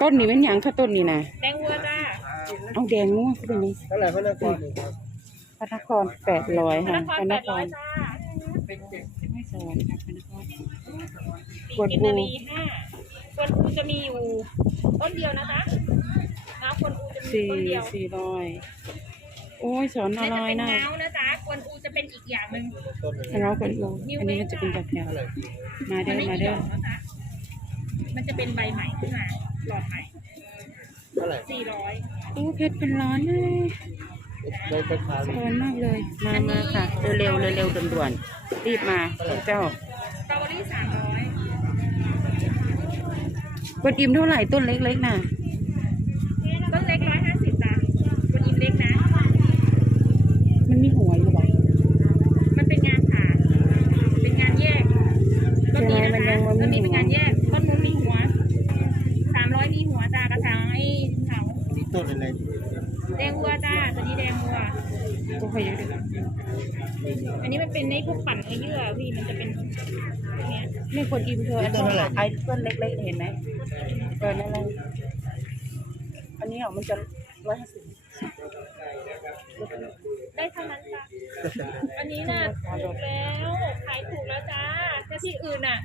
ต้นนี้เป็นหยังคะต้นนี้นะแดงวัวจ้าเอาแดงงัวขึ้นไปนี่เท่าไหร่พระนครนี่ครับพระนครแปดร้อยพระค่ะนคพรระนแปดคร้อยรจ้าไม่สวรรค์ค่ะพระนครกปีวนกินอูนารีห้ากวนอูจะมีอยู่ต้นเดียวนะจ๊ะน้ำกวนอูจะมีสี่ต้นเดียวสี่ร้อยโอ้ยสอนอะนั่นไรจะเป็นนะเงานะจ๊ะกวนอูจะเป็นอีกอย่างหนึ่งต้นหนึ่งทะเลาะกันอูอันนี้มันจะเป็นแบบแถวเท่าไหร่มามัเด้นอไม่มามีเด้ดออกนะจ๊ะมันจะเป็นใบใหม่ขึ้นมา หลอดใหม่เท่าไหร่สี่ร้อยโอ้เพชรเป็นร้อนเลยได้เป็นขาวสอนมากเลย มามาค่ะ เร็วๆเร็วๆด่วนๆรีบมาเจ้าสตรอเบอรี่สามร้อยกดอิ่มเท่าไหร่ต้นเล็กๆน่ะต้นเล็กร้อยห้าสิบจ้ะกวนอิมเล็กนะ มันมีหัวอยู่หรอมันเป็นงานผ่าเป็นงานแยกต้นนี้นะคะมันยังมันไม่ต้นนี้มีเป็นหัวงานแยก ต้นนู้นมีหัว สามร้อยมีหัวจ้ากระถางไอ้เถา นี่ ต้นอะไรแดงวัวจ้าตัวนี้แดงวัวก็ค่อยเยอะเลยอันนี้มันเป็นในพวกปั่นเยื่อพี่มันจะเป็นเนี่ยไม่กดอิ่มเธออันนี้ไอ้ต้นเล็กๆเห็นไหมเออนั่นแหละอันนี้เหรอมันจะร้อยห้าสิบได้เท่านั้นจ้ะอันนี้น่ะถูกแล้วขายถูกแล้วจ้าแต่ที่อื่นน่ะ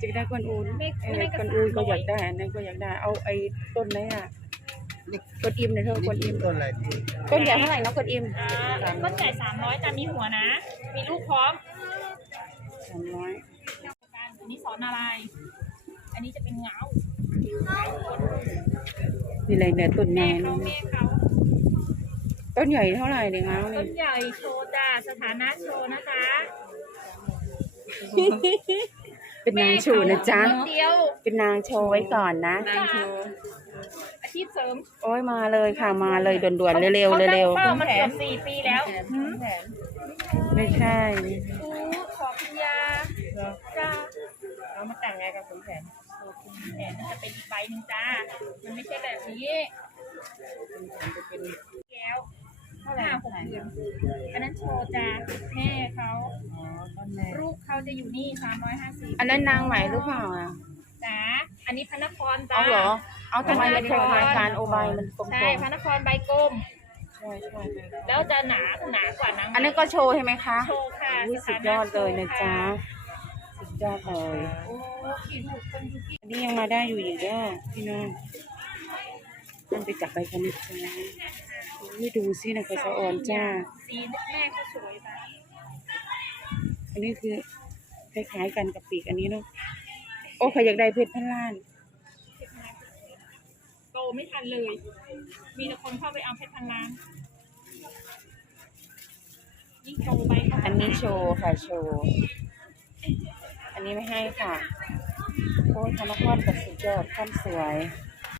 จิกได้กวนอูนไม่เอไม่อได้กวนอูนกระก็สอบอยากได้อันนั้นก็อยากได้เอาไอ้ต้นไหนอะ กดอิ่มหน่อยเถอะกดอิ่มต้นอะไรต้นใหญ่เท่าไหร่นะกดอิ่มอ่าต้นใหญ่สามร้อยจ้ามีหัวนะ มีลูกพร้อมสามร้อยอันนี้สอนอะไร อันนี้จะเป็นเงานี่อะไรเนี่ยต้นแม่แม่เขาแม่เขาต้นใหญ่เท่าไหร่เนี่ยเงาต้นี่นใหญ่โชว์จ้าสถานะโชว์นะจ๊ะเป็นนางโชว์นะจ๊ะต้นเดียว เป็นนางโชว์ไว้ก่อนนะ นางโชว์อา ชีพเสริมโอ้ยมาเลยค่ะมาเลยด่วนๆเร็วๆเร็วขาตั้งเป้ามันเกือบสี่ปีแล้วหืมๆไม่ใช่อู้ขอพิญญาจ้าเอามาแต่งไงกับสมแผนแหมมันจะเป็นอีกใบหนึ่งจ้า มันไม่ใช่แบบนี้แก้วห้าหกเดือนอันนั้นโชว์จ้าแม่เขาลูกเขาจะอยู่นี่สามร้อยห้าสิบอันนั้นนางไหมหรือเปล่าอะ จ้าอันนี้พระนครจ้า เอาเหรอ เอาทำไมมันคล้ายๆกันโอไบมันกลมใช่พระนครใบกลมๆใช่ใช่แล้วจะหนาหนากว่านางอันนี้ก็โชว์ใช่ไหมคะโชว์ค่ะอุ๊ยสุดยอดเลยนะจ๊ะสุดยอดเลยโอ้ขี่ถูกคนดูกี่อันนี้ยังมาได้อยู่อีกเด้อพี่น้องมันไปจับใบคณิตจ้านี่ดูสินะกระสะอ่อนจ้าสีแม่เขาสวยจ้าอันนี้คือคล้ายๆกันกับปีกอันนี้เนาะโอ้ใครอยากได้เพชรพันล้านโต ไม่ทันเลย มีแต่คนเข้าไปเอาเพชรพันล้านยิ่งโตไปก็อันนี้โชว์ค่ะโชว์ อันนี้ไม่ให้ค่ะ โอ้ยธรรมชาติกับสุดยอดความสวย